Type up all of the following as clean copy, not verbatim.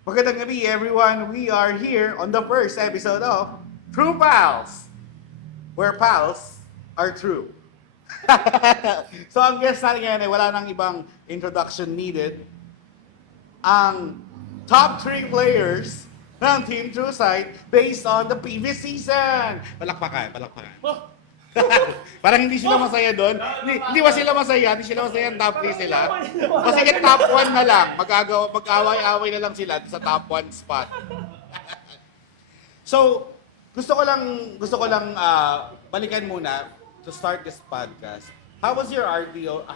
Magandang gabi, everyone. We are here on the first episode of True Pals, where pals are true. So, ang guest natin ngayon ay wala nang ibang introduction needed. Ang top 3 players ng Team True Sight based on the previous season. Palakpakan, palakpakan. Oh, Parang hindi sila masaya doon. Hindi ba sila masaya? Hindi sila masaya, top 3 sila. O sige, top 1 na lang. Mag-away-away na lang sila sa top 1 spot. So, gusto ko lang balikan muna to start this podcast. How was your RDO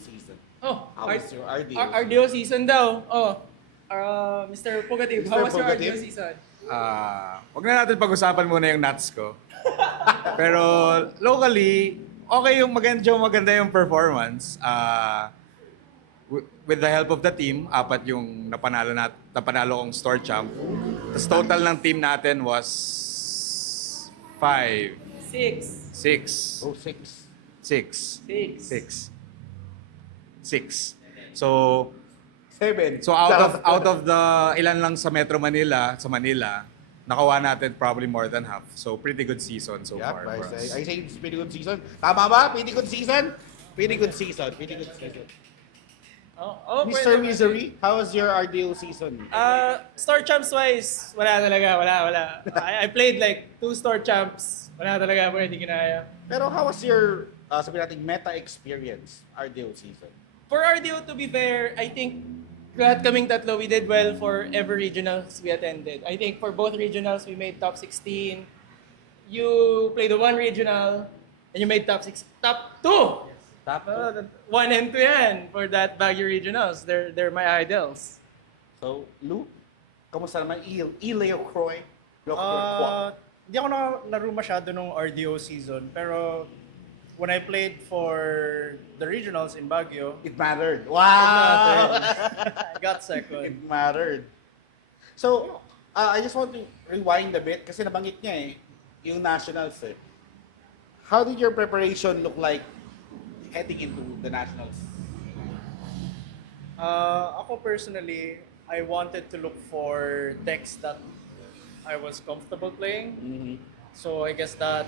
season? How was your RDO? RDO season daw. Mr. Pugative, how was your Pugative? RDO season? Wag na natin pag-usapan muna yung nuts ko. Pero locally, okay yung maganda yung performance. With the help of the team, 4 yung napanalo kong store champ. Tapos total ng team natin was 5. 6. 6. Oh, 6. 6. 6. 6. So 7. out of the ilan lang sa Metro Manila, nakawa natin probably more than half. So pretty good season so far for us. I say it's pretty good season. Tama ba? Pretty good season? Pretty good season. Pretty good season. Mr. pwede. Misery, how was your RDO season? Store champs wise, wala talaga, wala. I played like 2 store champs. Wala talaga, pwede ginaya. Pero how was your, sabi natin, meta experience RDO season? For RDO, to be fair, I think lahat kaming tatlo, we did well for every regionals we attended. I think for both regionals, we made top 16. You played the 1 regional, and you made top 2! Top 1 and 2 yan for that Baguio regionals. They're my idols. So, Lou, kamusta naman? Leo Croy? Hindi ako nalaro masyado nung RDO season, pero when I played for the regionals in Baguio, It mattered. Wow! I got second. It mattered. So, I just want to rewind a bit kasi nabanggit niya yung nationals How did your preparation look like heading into the nationals? Ako personally, I wanted to look for decks that I was comfortable playing. Mm-hmm. So I guess that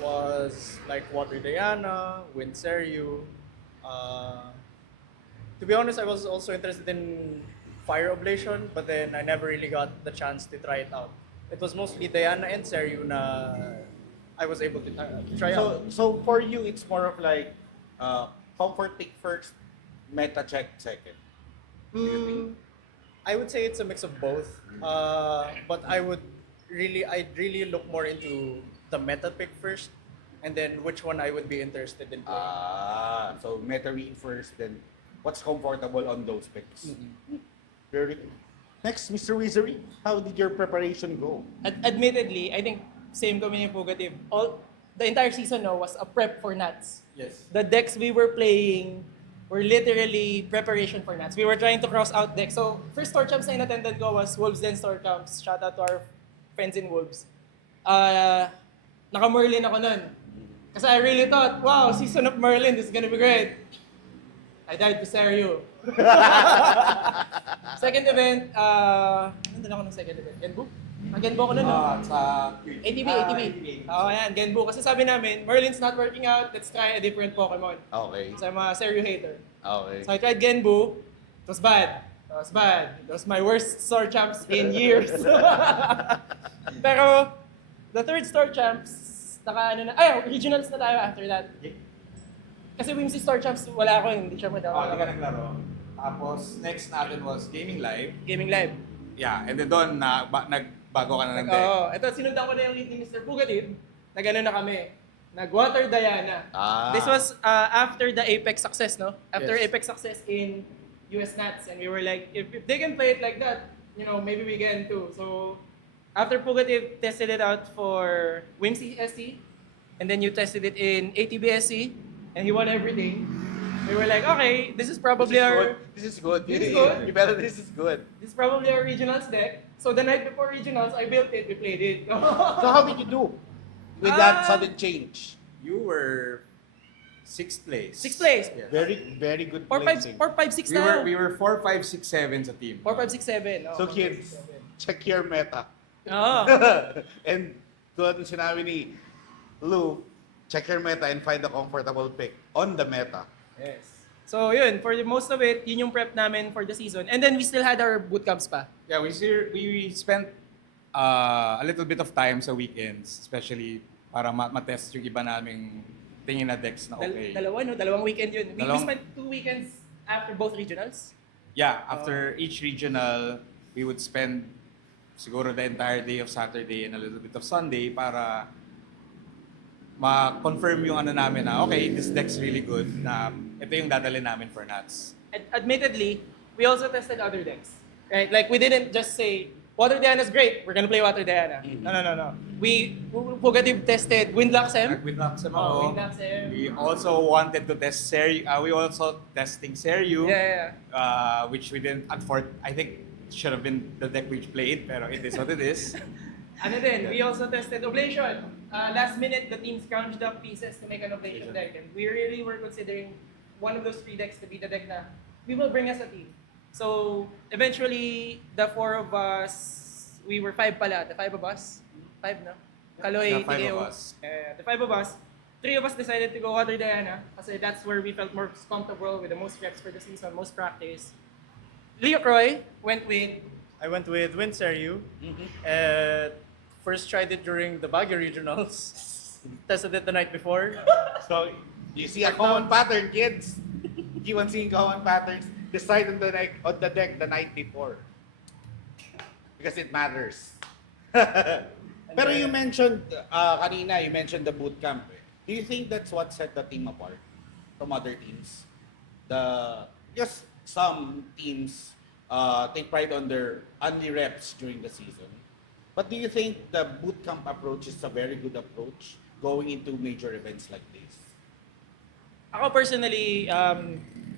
was like Water Diana, Wind Seryu. To be honest, I was also interested in Fire Oblation, but then I never really got the chance to try it out. It was mostly Diana and Seryu na I was able to try out. So for you, it's more of like comfort pick first, meta check second. Do you think? I would say it's a mix of both. But I'd really look more into the meta pick first, and then which one I would be interested in playing. So meta read first, then what's comfortable on those picks. Very good. Next, Mr. Wizardry, how did your preparation go? Admittedly, I think same kami ni Pugative. The entire season was a prep for Nats. Yes. The decks we were playing were literally preparation for Nats. We were trying to cross out decks. So, first store champs na in-attended ko was Wolves Den Store Champs. Shout out to our friends in Wolves. Naka-Merlin ako nun. Kasi I really thought, wow, season of Merlin, this is gonna be great. I died to Seryu. Second event, nandun ako ng second event. Genbu? Genbu ako nun, no? Sa ATB. Ayan, Genbu. Kasi sabi namin, Merlin's not working out, let's try a different Pokemon. Okay. So I'm a Seryu hater. Okay. So I tried Genbu. It was bad. It was my worst store champs in years. Pero, the third store champs, regionals na tayo after that. Kasi Whimsy store champs, wala ako, hindi siya Hindi ka naglaro. Tapos next natin was Gaming Live. Gaming Live. Yeah, and then doon nagbago ka na ng deck. Oo. Ito, sinundan ko na yung lead ni Mr. Pugative. Nag-ano na kami. Nag-Water Diana. This was after the Apex success, no? After Yes. Apex success in US Nats. And we were like, if they can play it like that, maybe we can too. So, after Pugative tested it out for Whimsy SC, and then you tested it in ATB SC, and he won everything. We were like, okay, this is probably This is good. This is good. You better, this is good. this is probably our regionals deck. So the night before regionals, I built it, we played it. So how did you do with that sudden change? You were Sixth place. Sixth place. Yes. Very good 4, 5, placing. 4, 5, 6 We na. were 4, 5, 6, 7 sa team. 4, 5, 6, 7. So kids, check your meta. Oo. And tulad ng sinabi ni Lou, check your meta and find a comfortable pick on the meta. Yes. So yun, for the most of it, yun yung prep namin for the season. And then we still had our bootcamps pa. Yeah, we spent a little bit of time sa weekends, especially para ma-test yung iba naming tingin na decks na okay. Dalawang weekend yun. We Dalawang- spent 2 weekends after both regionals. Yeah, after each regional, we would spend siguro the entire day of Saturday and a little bit of Sunday para ma-confirm yung ano namin na, okay, this deck's really good, na ito yung dadalhin namin for Nats. Admittedly, we also tested other decks. Right? Like, we didn't just say, Water Diana's great, we're gonna play Water Diana. No. We tested Windlock Sem. Windlock Sem Oh, ako. Windlock Sem. We also wanted to test Seryu. We also testing Seryu. Yeah. Which we didn't, I think should have been the deck we played, pero it is what it is. Ano din, we also tested Oblation. Last minute, the team scrounged up pieces to make an Oblation deck. And we really were considering one of those 3 decks to be the deck na we will bring as a team. So, eventually, the 4 of us, we were 5 pala. The 5 of us? 5 no? Kaloy, The 5 Tigeo. of us. The 5 of us. 3 of us decided to go Water Diana kasi that's where we felt more comfortable with the most reps for the season, most practice. Leo Croy went with I went with Win Seryu. First tried it during the Baguio regionals. Tested it the night before. So, you see a common pattern, kids. Keep on seeing common patterns. Decide on the deck the night before. Because it matters. Pero you mentioned, kanina, you mentioned the bootcamp. Do you think that's what set the team apart from other teams? Just some teams take pride on their only reps during the season. But do you think the bootcamp approach is a very good approach going into major events like this? Ako personally,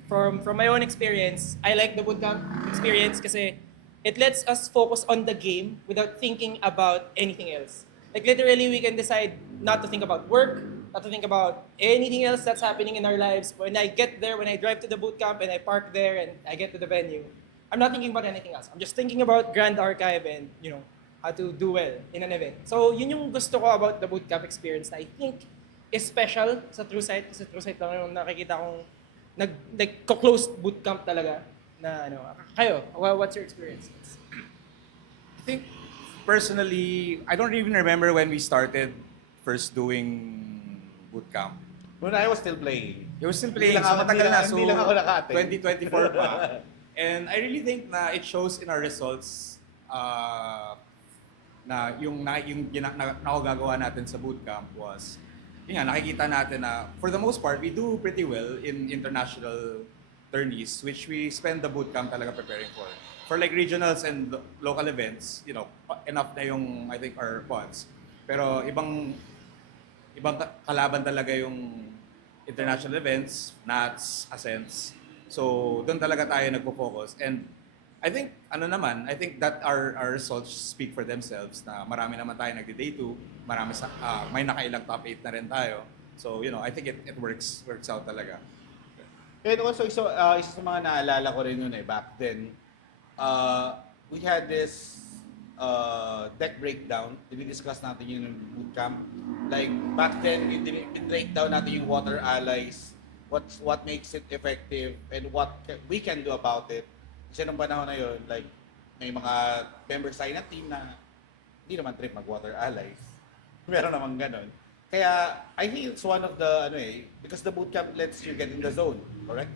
from my own experience, I like the bootcamp experience kasi it lets us focus on the game without thinking about anything else. Like literally, we can decide not to think about work, not to think about anything else that's happening in our lives. When I get there, when I drive to the bootcamp and I park there and I get to the venue, I'm not thinking about anything else. I'm just thinking about Grand Archive and, how to do well in an event. So, yun yung gusto ko about the bootcamp experience na I think is special sa True Sight. Kasi True Sight lang yung nakikita kong nag-closed bootcamp talaga na Kayo, what's your experience? I think personally, I don't even remember when we started first doing bootcamp. When I was still playing. You were still Hindi playing, lang so ako- matagal na. So, hindi lang ako naka-attend. 2024 pa. And I really think na it shows in our results na yung nakagagawa natin sa bootcamp was, yun nga, nakikita natin na for the most part, we do pretty well in international tourneys, which we spend the bootcamp talaga preparing for. For like regionals and local events, enough na yung, I think, our pods. Pero ibang kalaban talaga yung international events, Nats, Ascents. So, doon talaga tayo nagpo-focus. And I think that our results speak for themselves na marami naman tayo nagdi-day 2, may nakailang top 8 na rin tayo. So, I think it works out talaga. And also, isa sa mga naalala ko rin yun back then, we had this deck breakdown. Dinidiscuss natin yun yung bootcamp. Like, back then, break down natin yung water allies, what makes it effective, and what we can do about it. Kasi nung panahon na yun, like, may mga members tayo ng team na hindi naman trip mag-water allies. Meron naman ganun. Kaya, I think it's one of the, because the bootcamp lets you get in the zone, correct?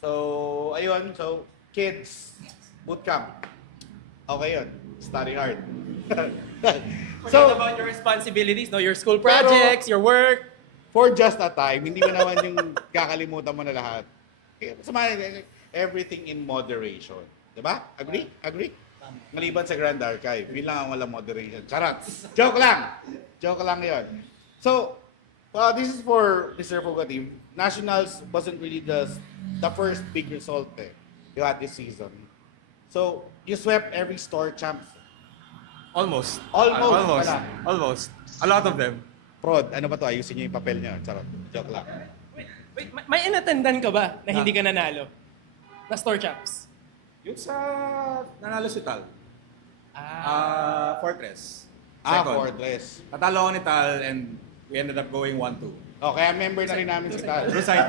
So, ayun. So, kids, bootcamp. Okay yun. Study hard. Forget about your responsibilities, your school projects, your work. For just a time, hindi mo naman yung kakalimutan mo na lahat. Everything in moderation. Diba? Agree? Maliban sa Grand Archive, yun lang ang walang moderation. Charot! Joke lang! Joke lang yun. So, this is for Mr. Fuga team. Nationals wasn't really the first big result you had this season. So, you swept every store champs. Almost. Almost. A lot of them. Prod, ano ba to? Ayusin niyo yung papel niyo. Charot. Joke lang. Wait, may inattendan ka ba na hindi ka nanalo? Na store champs? Yung sa nanalo si Tal. Fortress. Second. Fortress. Natalo ako ni Tal and we ended up going 1-2. Okay, member na rin namin si Tal. True sight.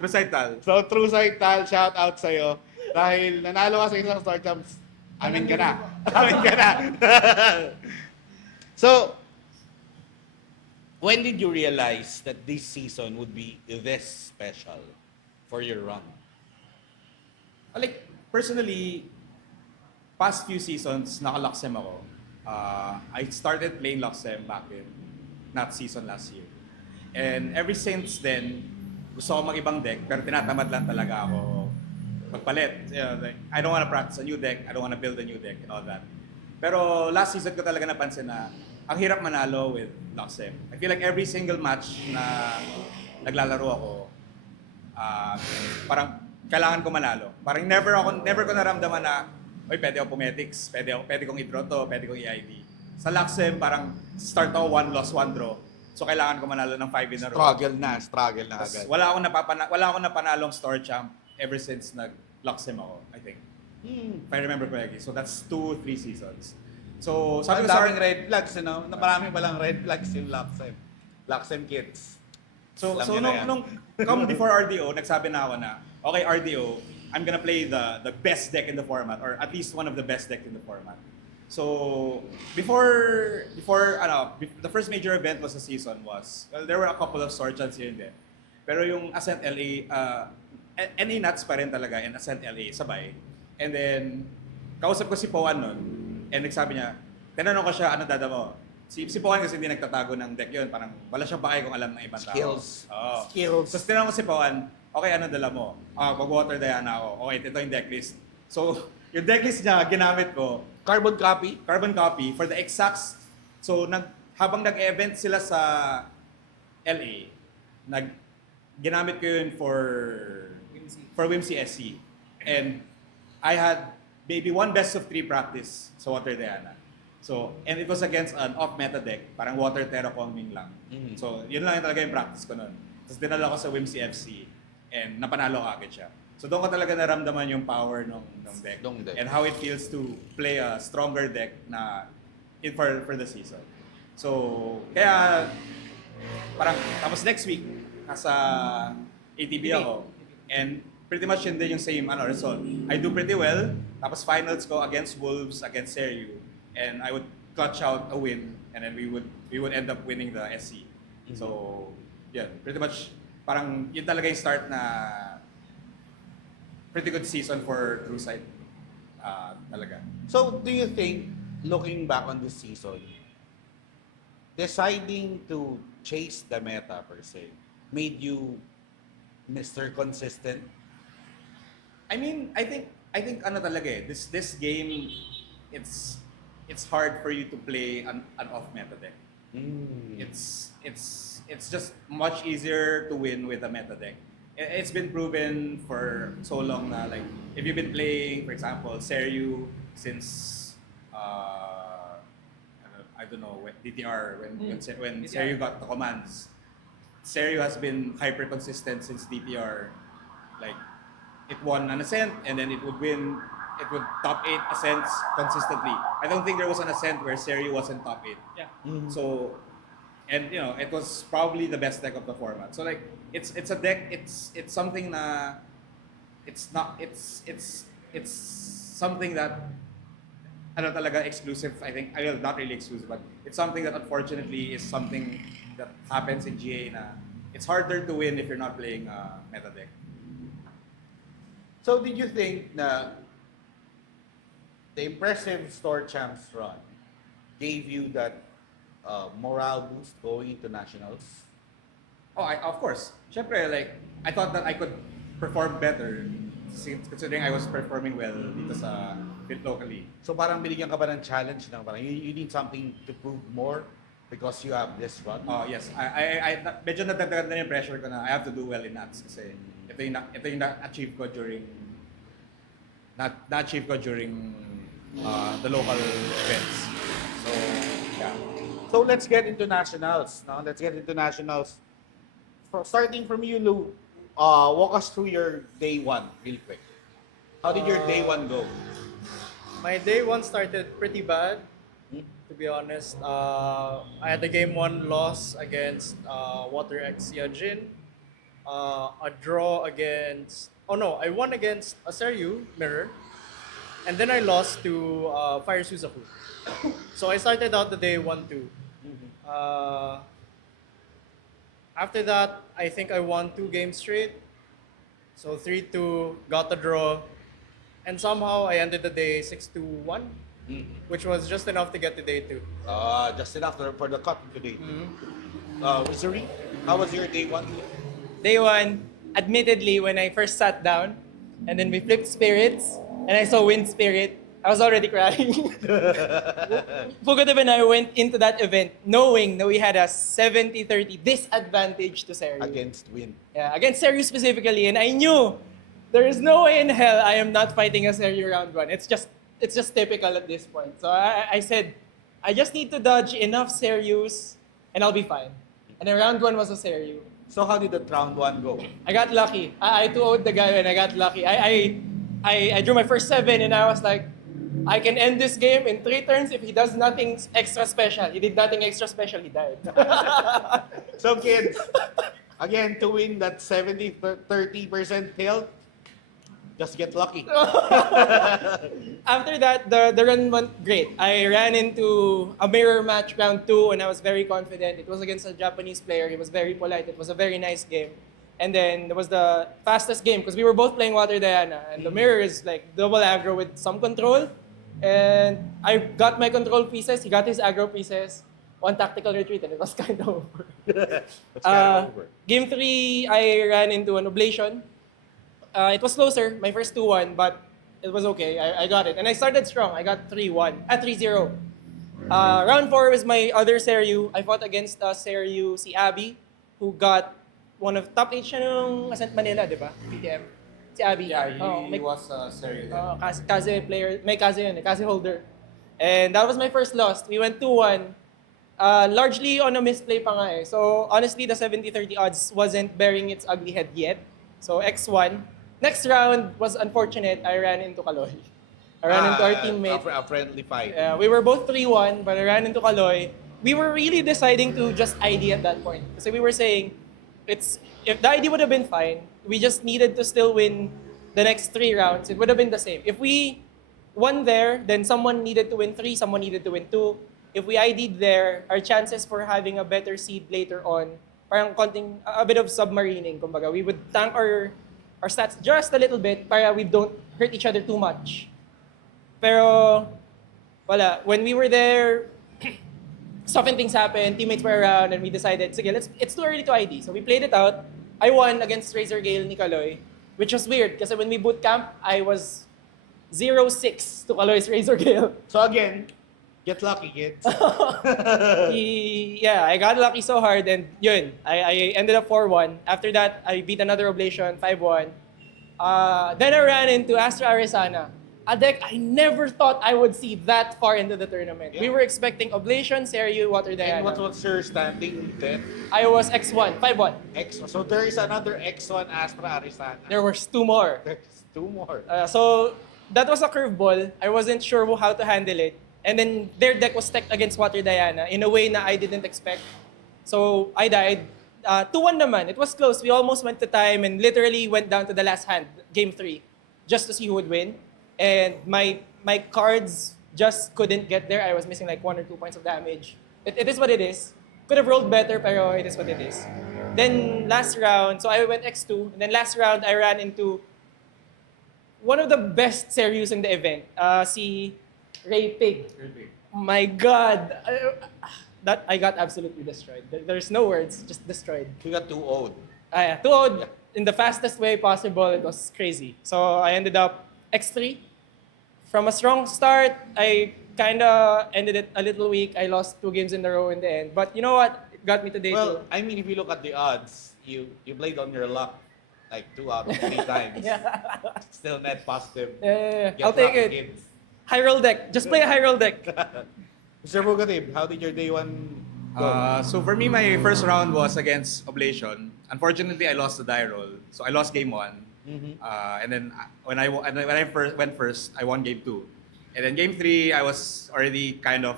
True sight Tal. So, True Sight Tal, shout out sa'yo. Dahil nanalo ka sa isang Star Champs, amin ka na. Amin ka na. So, when did you realize that this season would be this special for your run? Like, personally, past few seasons, naka-Luxem ako. I started playing Luxem back in not season last year. And ever since then, gusto ko mag-ibang deck, pero tinatamad lang talaga ako magpalit. You know, like, I don't want to practice a new deck, I don't want to build a new deck and all that. Pero last season ko talaga napansin na ang hirap manalo with Luxem. I feel like every single match na naglalaro ako, parang kailangan ko manalo. Parang never ko naramdaman na, oy, pwede ako pumetics, pwede kong i-draw to, pwede kong i-ID. Sa Luxem, parang start ako 1 loss, 1 draw. So kailangan ko manalo ng 5 in a row. Struggle na Tas agad. wala akong napanalong store champ ever since nag-Luxem ako, I think. If I remember correctly. So that's 2-3 seasons. So Ang sabi ko sa daming red flags, no? Marami palang red flags yung Luxem. Luxem kids. So Alam so niyo na yan. nung come before RDO, nagsabi na ako na, okay RDO, I'm gonna play the best deck in the format or at least one of the best deck in the format. So before the first major event was the season was, well, there were a couple of sword chants here and there. Pero yung Ascent LA, NA Nuts pa rin talaga and Ascent LA sabay. And then kausap ko si Poan nun and nagsabi niya, tinanong ko siya, ano dada mo? Si Poan kasi hindi nagtatago ng deck yun, parang wala siyang pakay kung alam ng ibang tao. Skills. Oo. Skills. So tinanong ko si Poan, okay, ano dala mo? Mag-water Diana ako. Okay, ito yung decklist. So, yung decklist niya, ginamit ko, Carbon copy for the exact. So, habang nag-event sila sa LA, ginamit ko yun for Whimsy SC. And I had maybe one best of 3 practice sa Water Diana. So, and it was against an off-meta deck, parang Water Terraforming lang. So, yun lang yung talaga yung practice ko nun. Tapos dinala ko sa Whimsy FC and napanalo ko agad siya. So doon ko talaga naramdaman yung power ng deck and how it feels to play a stronger deck na for the season. So, kaya parang tapos next week nasa ATB ako and pretty much yun din yung same result. I do pretty well, tapos finals ko against Wolves, against Seryu, and I would clutch out a win and then we would end up winning the SC. So, yeah, pretty much parang yun talaga yung start na pretty good season for True Sight. Talaga. So, do you think, looking back on this season, deciding to chase the meta per se made you Mr. Consistent? I mean, I think talaga eh, this game, it's hard for you to play an off meta deck. It's just much easier to win with a meta deck. It's been proven for so long na, like, if you've been playing, for example, Seryu since I don't know, when DTR, when Seryu got the commands, Seryu has been hyper consistent since DTR. Like, it won an ascent and then it would top 8 ascents consistently. I don't think there was an ascent where Seryu wasn't top 8. Yeah. So, and you know, it was probably the best deck of the format. So like, it's a deck. It's something na, it's something that talaga exclusive. I think, well, not really exclusive, but it's something that unfortunately is something that happens in GA na it's harder to win if you're not playing meta deck. So, did you think na the impressive Store Champs run gave you that morale boost going into nationals? Oh, of course. Syempre, like, I thought that I could perform better considering I was performing well dito sa locally. So, parang binigyan ka ba ng challenge na parang you need something to prove more because you have this run? Oh, yes. I medyo nadagdagan na yung pressure ko na I have to do well in Nats kasi ito yung na-achieve ko during na-achieve ko during the local events. So, yeah. So, let's get into nationals. No? Let's get into nationals. starting from you, Lou, walk us through your day one real quick. How did your day one go? My day one started pretty bad, Hmm? to be honest. I had the game one loss against Water X Yajin. A draw against. Oh no, I won against Aseryu Mirror, and then I lost to Fire Suzaku. So I started out the day 1-2. Uh, After that, I think I won 2 games straight. So 3-2, got the draw, and somehow I ended the day 6-1, which was just enough to get to day 2. Just enough for the cut today. Missouri, how was your day one? Day one, admittedly, when I first sat down, and then we flipped spirits, and I saw Wind Spirit, I was already crying. Fugadev and I went into that event knowing that we had a 70-30 disadvantage to Seryu. Against Win. Yeah, against Seryu specifically, and I knew there is no way in hell I am not fighting a Seryu round one. It's just typical at this point. So I said, I just need to dodge enough Seryus, and I'll be fine. And then round one was a Seryu. So how did the round one go? I got lucky. I 2-0'd the guy and I got lucky. I drew my first 7 and I was like, I can end this game in 3 turns if he does nothing extra special. He did nothing extra special, he died. So kids, again, to win that 70-30% health, just get lucky. After that, the run went great. I ran into a mirror match round 2 and I was very confident. It was against a Japanese player. He was very polite. It was a very nice game. And then it was the fastest game because we were both playing Water Diana. And the mirror is like double aggro with some control. And I got my control pieces. He got his aggro pieces. 1 tactical retreat and it was kind of over. It's kind of over. Game 3, I ran into an Oblation. It was closer, my first 2-1, but it was okay. I got it. And I started strong. I got 3-0. Round 4 was my other Seryu. I fought against a Seryu, si Abby, who got one of top 8 siya nung Ascent Manila, di ba? PTM. Si Abby. Yeah, he Oh, may, was serious. Kaze player, may Kaze yun, Kaze holder. And that was my first loss. We went 2-1. Largely on a misplay pa nga eh. So honestly, the 70-30 odds wasn't bearing its ugly head yet. So X1. Next round was unfortunate. I ran into Kaloy. I ran into our teammate. A friendly fight. We were both 3-1, but I ran into Kaloy. We were really deciding to just ID at that point. Kasi we were saying, if the ID would have been fine, we just needed to still win the next 3 rounds. It would have been the same. If we won there, then someone needed to win 3, someone needed to win 2. If we ID'd there, our chances for having a better seed later on, parang konting, a bit of submarining, kumbaga. We would tank our stats just a little bit para we don't hurt each other too much. Pero, wala. When we were there, certain things happened, teammates were around, and we decided, sige, it's too early to ID. So we played it out. I won against Razor Gale ni Kaloy, which was weird kasi when we bootcamp, I was 0-6 to Kaloy's Razor Gale. So again, get lucky, kids. I got lucky so hard and yun, I ended up 4-1. After that, I beat another Oblation, 5-1. Then I ran into Astra Arizona, a deck I never thought I would see that far into the tournament. Yeah. We were expecting Oblation, Seryu, Water Diana. And what was your standing then? I was X1, 5-1. X1. So there is another X1 Astra Arizona. There was 2 more. There's 2 more. So that was a curveball. I wasn't sure how to handle it. And then their deck was stacked against Water Diana in a way na I didn't expect. So I died. 2-1 naman. It was close. We almost went to time and literally went down to the last hand, game 3, just to see who would win. And my cards just couldn't get there. I was missing like 1 or 2 points of damage. It is what it is. Could have rolled better, pero it is what it is. Then last round, so I went X2. And then last round, I ran into one of the best Seryus in the event. Si Ray Pig. My God. That I got absolutely destroyed. There's no words, just destroyed. You got 2-0. 2-0 in the fastest way possible. It was crazy. So I ended up X3. From a strong start, I kind of ended it a little weak. I lost 2 games in a row in the end. But you know what? It got me to day 2. Well, I mean, if you look at the odds, you played on your luck like 2 out of 3 times. Yeah. Still net positive. Yeah. Get I'll take lucky, it. kids. High roll deck. Just play a high roll deck. Mr. Bogatib, how did your day 1 So for me, my first round was against Oblation. Unfortunately, I lost the die roll, so I lost game one. And then when I first went first, I won game two. And then game three, I was already kind of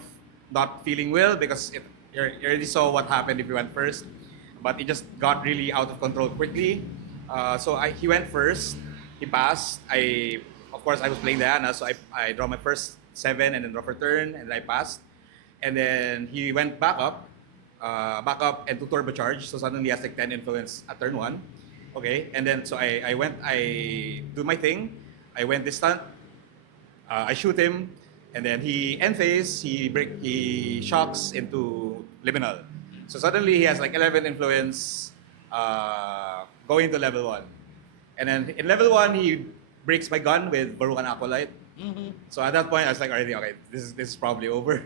not feeling well because you already saw what happened if you went first. But it just got really out of control quickly. He went first. He passed. Of course, I was playing Diana, so I draw my first 7 and then draw for turn, and I passed. And then he went back up and to turbocharge. So suddenly he has like 10 influence at turn 1. Okay, and then so I do my thing. I went distant. I shoot him, and then he end phase. He shocks into liminal. So suddenly he has like 11 influence, going to level 1. And then in level 1 he breaks my gun with Barukan Acolyte. So at that point, I was like, already, okay, this is probably over.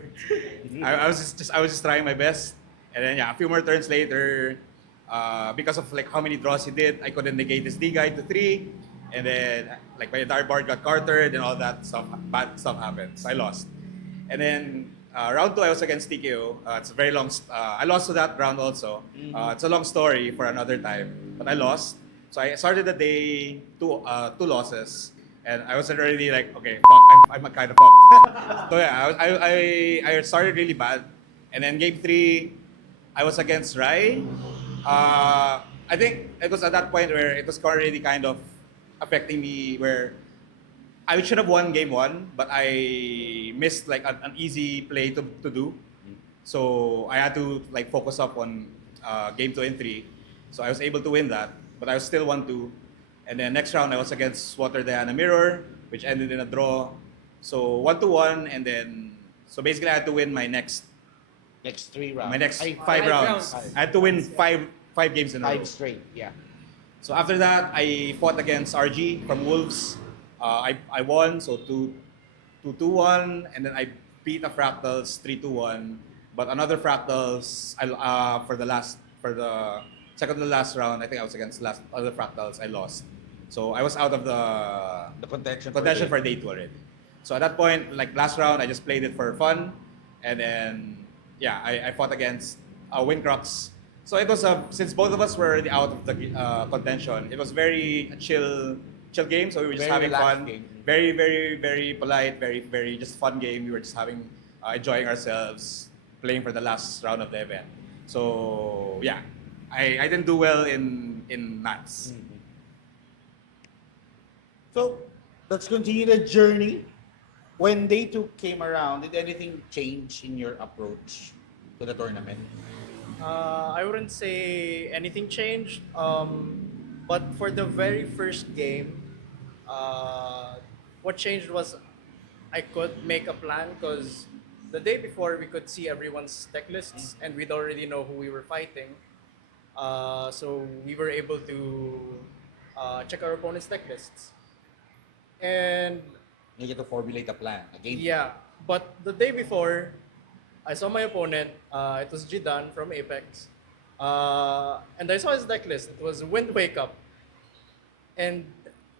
I was just trying my best, and then yeah, a few more turns later, because of like how many draws he did, I couldn't negate his D guy to 3, and then like my entire board got cartered and all that stuff, bad stuff happened. So I lost, and then round 2 I was against TKO. It's a very long. I lost to that round also. It's a long story for another time, but I lost. So I started the day two losses. And I was already like, okay, fuck, I'm kind of fucked. So yeah, I started really bad. And then game 3, I was against Rai. I think it was at that point where it was already kind of affecting me where I should have won game 1, but I missed like an easy play to do. So I had to like focus up on game 2 and 3. So I was able to win that, but I was still 1-2. And then next round I was against Water Diana Mirror, which ended in a draw. So 1-1, and then so basically I had to win my next 3 rounds. my next Ay, 5 rounds. rounds. I had to win five games in a row. 5 straight, yeah. So after that, I fought against RG from Wolves. I won, so 2-1, and then I beat a Fractals 3-1. But another Fractals, for the second to the last round, I think I was against other Fractals. I lost, so I was out of the contention for day 2 already. So at that point, like last round, I just played it for fun, and then yeah, I fought against Wincrux. So it was since both of us were already out of the contention, it was very chill game. So we were just Very having relaxed fun, game. very very very polite, very very just fun game. We were just having enjoying ourselves, playing for the last round of the event. So yeah, I didn't do well in maths. So let's continue the journey. When day 2 came around, did anything change in your approach to the tournament? I wouldn't say anything changed, but for the very first game, what changed was I could make a plan because the day before we could see everyone's deck lists and we'd already know who we were fighting. So we were able to check our opponent's deck lists. And You get to formulate a plan, a game. yeah, but the day before, I saw my opponent. It was Jidan from Apex. And I saw his deck list. It was Wind Wake Up. And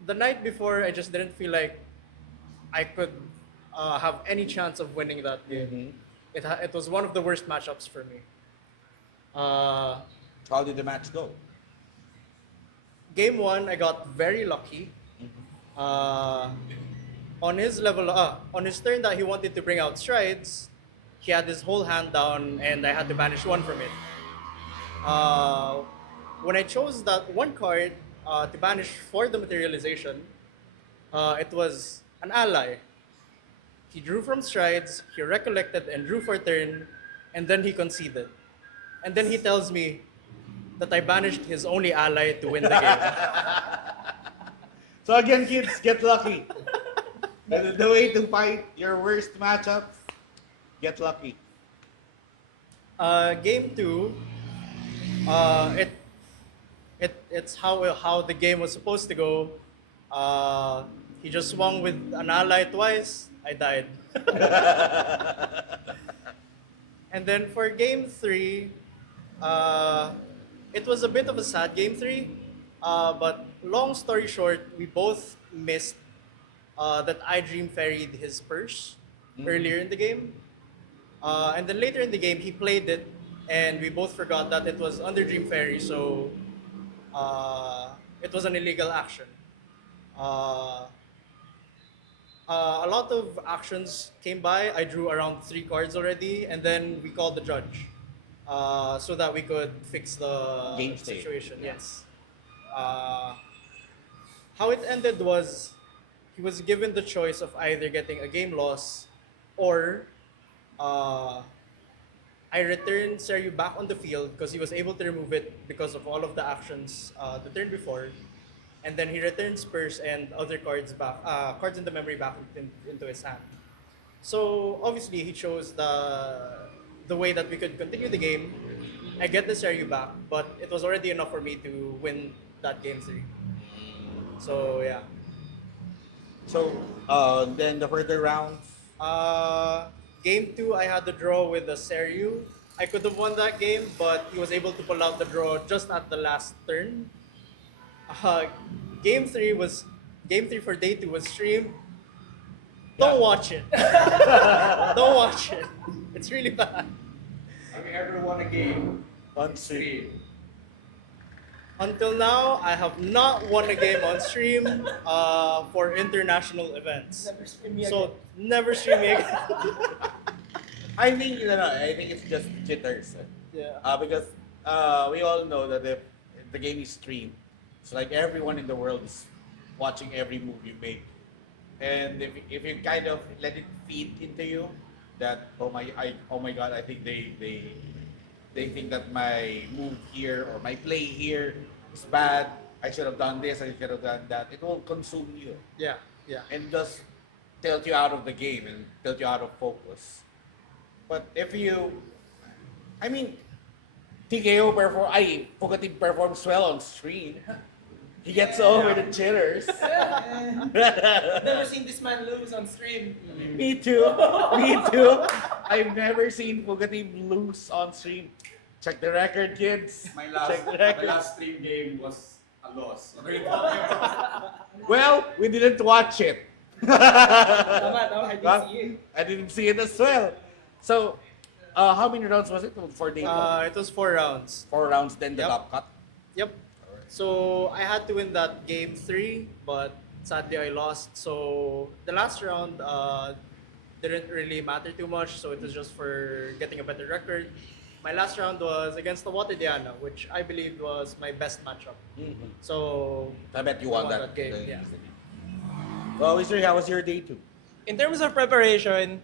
the night before, I just didn't feel like I could have any chance of winning that game. It was one of the worst matchups for me. How did the match go? Game 1, I got very lucky. On his turn that he wanted to bring out Strides, he had his whole hand down, and I had to banish 1 from it. When I chose that 1 card to banish for the materialization, it was an ally. He drew from Strides, he recollected and drew for turn, and then he conceded. And then he tells me that I banished his only ally to win the game. So again, kids, get lucky. The way to fight your worst matchups, get lucky. Game 2, it's how the game was supposed to go. He just swung with an ally twice. I died. And then for game 3, it was a bit of a sad game 3. But long story short, we both missed that I Dream Ferried his purse earlier in the game. And then later in the game, he played it, and we both forgot that it was under Dream Ferry, so it was an illegal action. Uh, a lot of actions came by. I drew around 3 cards already, and then we called the judge so that we could fix the Game state. situation. Yes. Uh, how it ended was he was given the choice of either getting a game loss or uh, I returned Seryu back on the field because he was able to remove it because of all of the actions the turn before. And then he returned Spurs and other cards back, cards in the memory back into his hand. So obviously he chose the way that we could continue the game. I get the Seryu back, but it was already enough for me to win that game 3. So yeah. So, then the further rounds. Game 2, I had the draw with the Seryu. I could have won that game, but he was able to pull out the draw just at the last turn. Game 3 for day 2 was streamed. Don't watch it. Don't watch it. It's really bad. Have you ever won a game On stream. Until now, I have not won a game on stream for international events. Never stream me So never stream me again. I think, I think it's just jitters. Yeah. Because we all know that if the game is streamed, it's like everyone in the world is watching every move you make. And if you kind of let it feed into you, that oh my god, I think they think that my move here or my play here is bad. I should have done this. I should have done that. It will consume you Yeah. Yeah. and just tilt you out of the game and tilt you out of focus. But if you, I mean, TKO Pugative performs well on stream. He gets over the jitters. Never seen this man lose on stream. Me too. Me too. I've never seen Pugative lose on stream. Check the record, kids. My Check the record. last stream game was a loss. What are you talking about? Well, we didn't watch it. I didn't see it. I didn't see it as well. So, how many rounds was it for day 1? It was 4 rounds. 4 rounds, then the Yep. top cut. Yep. So I had to win that game 3, but sadly I lost. So the last round didn't really matter too much. So it was just for getting a better record. My last round was against the Water Diana, which I believed was my best matchup. So I bet you won I won that that game, game. yeah. Well, Mr. How was your day 2? In terms of preparation,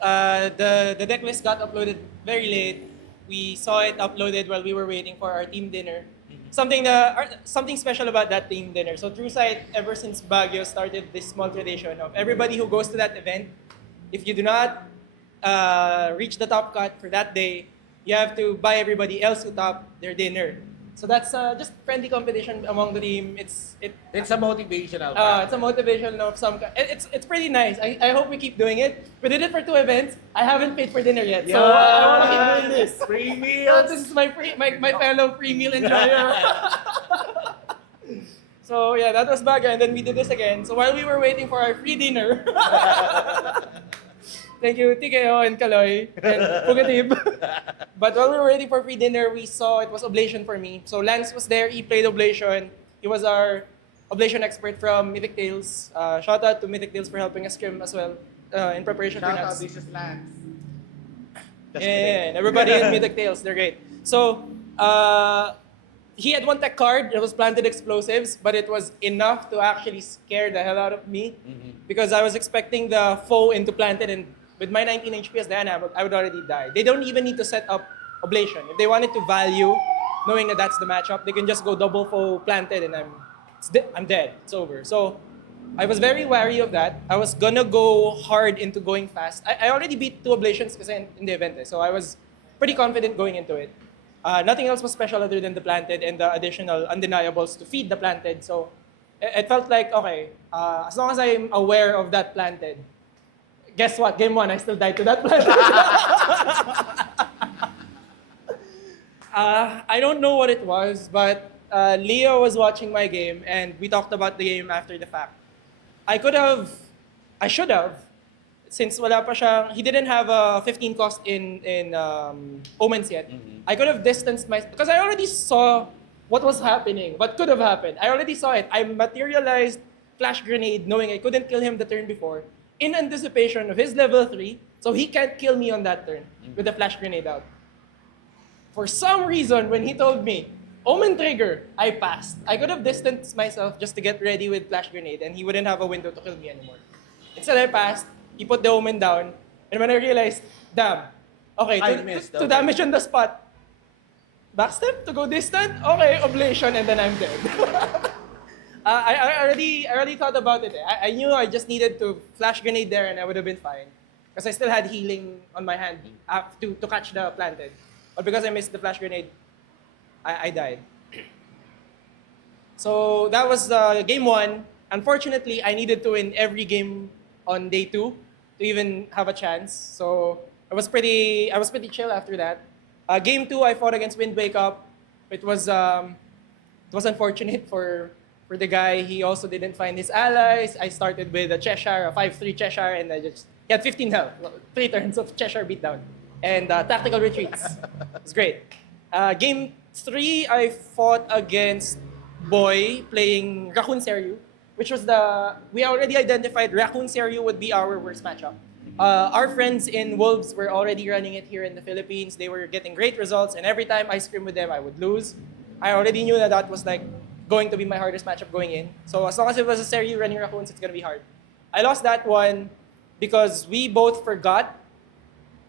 the deck list got uploaded very late. We saw it uploaded while we were waiting for our team dinner. Something special about that team dinner. So TrueSight, ever since Baguio started this small tradition of everybody who goes to that event, if you do not reach the top cut for that day, you have to buy everybody else who top their dinner. So that's just friendly competition among the team. It's a motivational. it's a motivation of some kind. It's pretty nice. I hope we keep doing it. We did it for 2 events. I haven't paid for dinner yet, so I want to keep doing this. Free So meals. this is my fellow free meal enjoyer. So yeah, that was Baga, and then we did this again. So while we were waiting for our free dinner, thank you TKO and Kaloy and Pugatib. But while we were waiting for free dinner, we saw it was Oblation for me. So Lance was there, he played Oblation. He was our Oblation expert from Mythic Tales. Shout out to Mythic Tales for helping us scrim as well in preparation for Shout out, Nats. this is Lance. Yeah, and everybody in Mythic Tales, they're great. So, he had one tech card that was planted explosives, but it was enough to actually scare the hell out of me because I was expecting the foe into planted, and with my 19 HP as Diana, I would already die. They don't even need to set up Oblation. If they wanted to value, knowing that that's the matchup, they can just go double foe planted, and I'm dead. It's over. So, I was very wary of that. I was gonna go hard into going fast. I already beat 2 Oblations in the event, so I was pretty confident going into it. Nothing else was special other than the planted and the additional undeniables to feed the planted. So it felt like, okay, as long as I'm aware of that planted, guess what? Game 1, I still died to that planted. I don't know what it was, but Leo was watching my game and we talked about the game after the fact. I should have since wala pa siyang, he didn't have a 15 cost in Omens yet, I could have distanced myself, because I already saw what was happening, what could have happened. I already saw it. I materialized Flash Grenade knowing I couldn't kill him the turn before, in anticipation of his level 3, so he can't kill me on that turn with the Flash Grenade out. For some reason, when he told me, Omen trigger, I passed. I could have distanced myself just to get ready with Flash Grenade and he wouldn't have a window to kill me anymore. Instead, I passed, he put the Omen down, and when I realized, damn, okay, I to, missed, to okay. damage on the spot, backstep to go distant, okay, oblation, and then I'm dead. I already thought about it. I knew I just needed to Flash Grenade there and I would have been fine. Because I still had healing on my hand to catch the planted. But because I missed the Flash Grenade, I died. So that was game 1. Unfortunately, I needed to win every game on day 2 to even have a chance. So I was pretty chill after that. Game 2, I fought against Wind Wake Up. It was unfortunate for the guy. He also didn't find his allies. I started with a Cheshire, a 5-3 Cheshire, and he had 15 health. 3 turns of Cheshire beatdown. And tactical retreats. It's great. Game 3, I fought against Boy playing Raccoon Seryu, which was we already identified Raccoon Seryu would be our worst matchup. Our friends in Wolves were already running it here in the Philippines. They were getting great results, and every time I scrim with them, I would lose. I already knew that was like going to be my hardest matchup going in. So as long as it was a Seryu running Raccoons, it's gonna be hard. I lost that one because we both forgot.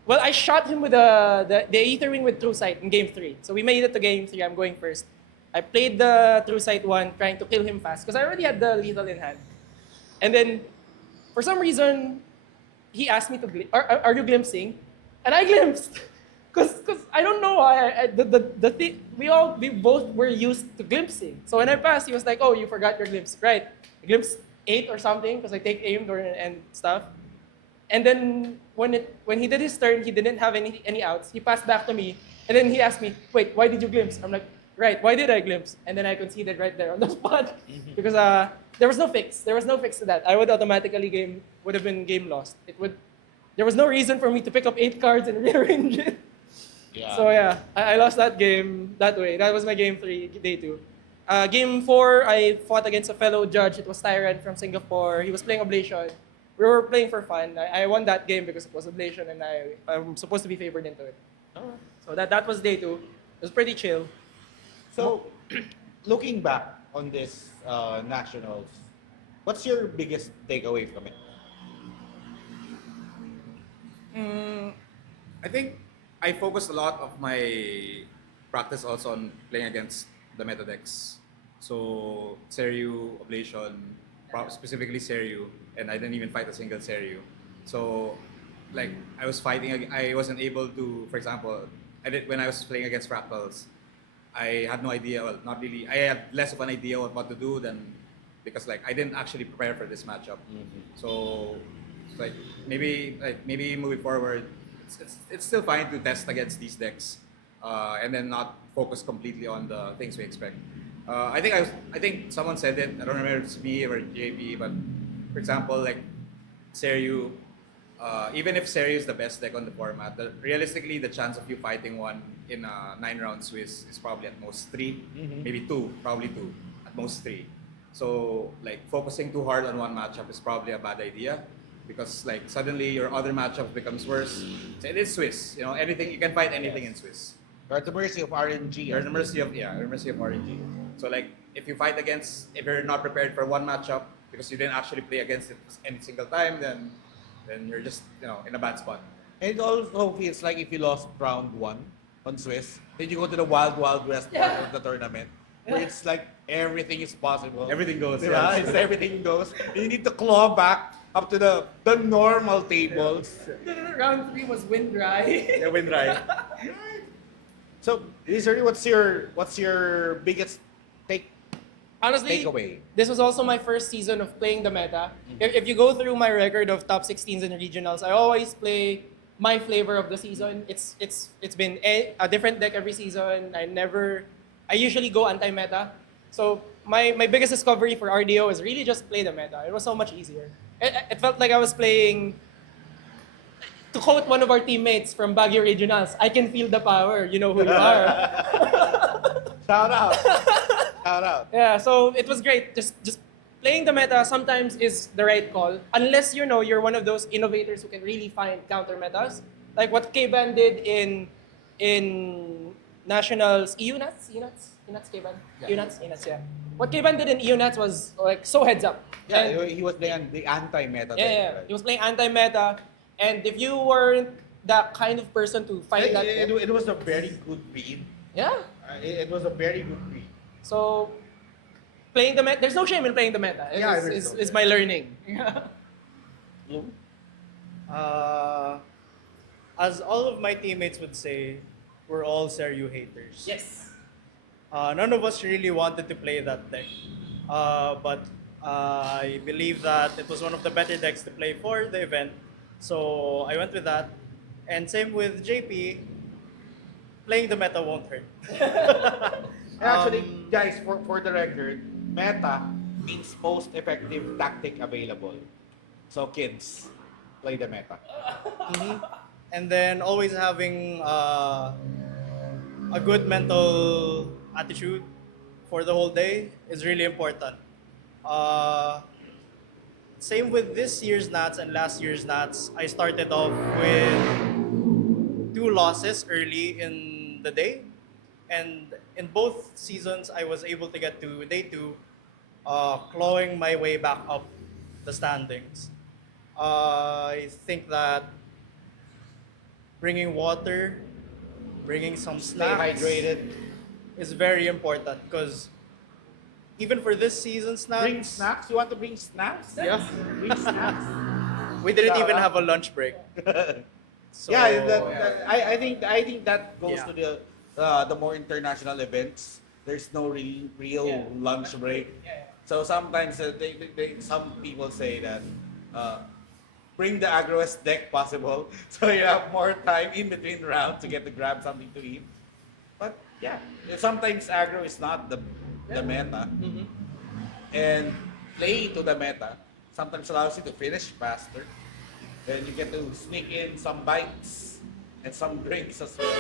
Well, I shot him with the Aether Wing with True Sight in game 3. So we made it to game 3. I'm going first. I played the True Sight one, trying to kill him fast because I already had the lethal in hand. And then, for some reason, he asked me to are you glimpsing? And I glimpsed. Because I don't know why. The thing, we both were used to glimpsing. So when I passed, he was like, oh, you forgot your glimpse. Right. I glimpsed 8 or something because I take aim and stuff. And then when he did his turn, he didn't have any outs. He passed back to me, and then he asked me, "Wait, why did you glimpse?" I'm like, "Right, why did I glimpse?" And then I conceded right there on the spot because there was no fix. There was no fix to that. I would automatically would have been game lost. There was no reason for me to pick up 8 cards and rearrange it. Yeah. So yeah, I lost that game that way. That was my game 3, day 2. Game 4, I fought against a fellow judge. It was Tyrant from Singapore. He was playing Oblation. We were playing for fun. I won that game because it was Oblation and I'm supposed to be favored into it. So that was day 2. It was pretty chill. So, looking back on this nationals, what's your biggest takeaway from it? I think I focused a lot of my practice also on playing against the meta decks. So Seryu, Oblation, specifically Seryu, and I didn't even fight a single Seryu. So like I wasn't able to, for example, when I was playing against Fractals, I had no idea, well not really, I had less of an idea of what to do than, because like I didn't actually prepare for this matchup. So like maybe moving forward, it's still fine to test against these decks, and then not focus completely on the things we expect. I think someone said it. I don't remember if it's me or JP, but for example, like Seryu, even if Seryu is the best deck on the format, realistically the chance of you fighting one in a 9-round Swiss is probably at most 3, maybe 2, probably 2, at most 3. So like focusing too hard on one matchup is probably a bad idea, because like suddenly your other matchup becomes worse. It is Swiss, you know, anything you can fight anything in Swiss. You're at the mercy of RNG. You're at the mercy of RNG. So like if you're not prepared for one matchup because you didn't actually play against it any single time, then you're just, you know, in a bad spot. And it also feels like if you lost round 1 on Swiss, then you go to the wild west part of the tournament, where it's like everything is possible. Everything goes. Diba? Yes. It's everything goes. You need to claw back up to the normal tables. Round 3 was wind dry. Yeah, win right. So, Lizard, what's your biggest Honestly, takeaway? this was also my first season of playing the meta. If you go through my record of top 16s and regionals, I always play my flavor of the season. It's been a different deck every season. I usually go anti-meta. So my biggest discovery for RDO is really just play the meta. It was so much easier. It felt like I was playing to quote one of our teammates from Baguio Regionals, I can feel the power. You know who you are. Shout out. Shout out. Yeah, so it was great. Just playing the meta sometimes is the right call, unless you're one of those innovators who can really find counter metas, like what K-Ban did in Nationals. EUNats K-Ban. EUNats, yeah. What K-Ban did in EUNats was like so heads up. Yeah, And- he was playing the anti-meta. yeah, yeah. He was playing anti-meta, and if you weren't that kind of person to find that, It was a very good read. yeah. It was a very good read. So playing the meta, there's no shame in playing the meta. Yeah, there's no It's shame. my learning. As all of my teammates would say, we're all Seryu haters. Yes. None of us really wanted to play that deck. But I believe that it was one of the better decks to play for the event. So I went with that. And same with JP, playing the meta won't hurt. Actually, guys, for the record, meta means most effective tactic available. So kids, play the meta. And then always having a good mental attitude for the whole day is really important. Same with this year's Nats and last year's Nats. I started off with 2 losses early in the day. And in both seasons, I was able to get to day 2, clawing my way back up the standings. I think that bringing water, bringing some Stay snacks hydrated. is very important because even for this season's Nats, Bring snacks. You want to bring snacks? Yeah. Bring snacks. we didn't Shout even out. have a lunch break. So, I think that goes Yeah. to the more international events. There's no real Yeah. lunch break. So sometimes some people say that bring the aggroest deck possible so you have more time in between rounds to get to grab something to eat. But yeah, sometimes aggro is not the meta. And play to the meta sometimes allows you to finish faster. And you get to sneak in some bites and some drinks as well.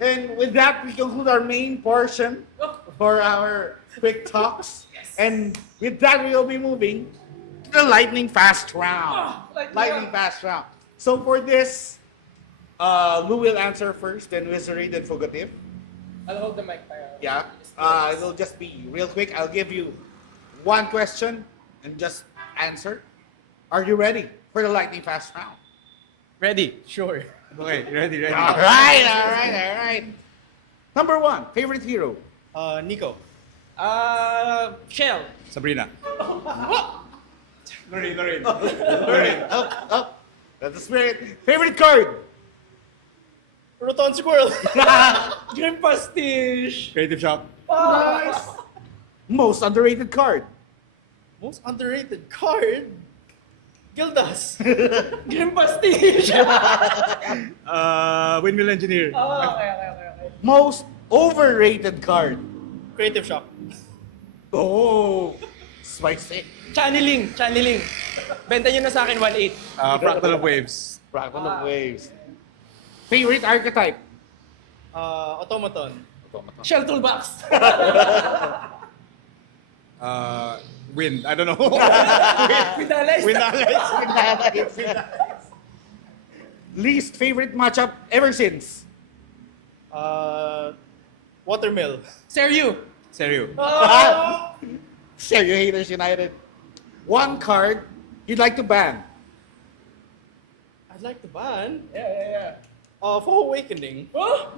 And with that, we conclude our main portion for our quick talks. And with that, we will be moving to the lightning fast round. Lightning fast round. So for this, Lou will answer first, then Wizardry, then Fugitive. I'll hold the mic. Yeah. It'll just be real quick. I'll give you one question and just answer. Are you ready for the lightning fast round? Ready. sure. Okay, ready. All right. Number 1, favorite hero. Nico. Shell. Sabrina. Lorraine. Up. That's the spirit. Favorite card. Roton Squirrel. Grim Pastiche. Creative Shop. Nice. Most underrated card. Most underrated card. Gildas. Grim Pastiche. Windmill Engineer. Okay. Most overrated card. Creative Shop. Oh, spicy. Channeling. Benta nyo na sa akin 1.8. Fractal of Waves. Fractal of Waves. Favorite archetype. Automaton. Shell Toolbox. Wind. I don't know. Pinalay. Least favorite matchup ever since. Watermill. Seryu. Seryo. Seryo Haters United. One card you'd like to ban. I'd like to ban. Yeah. For Awakening. Oh!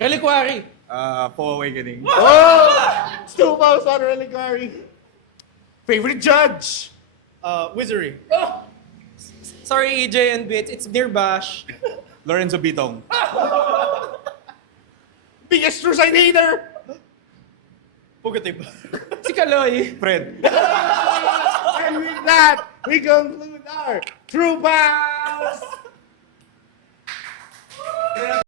Reliquary. For Awakening. Oh! Stubos on Reliquary. Favorite judge. Wizardry. Oh! Sorry, EJ and Bits. It's near Bash. Lorenzo Bitong. Biggest Trueside hater. Fugitive. Si Kaloy. Fred. And with that, we conclude our True Pals.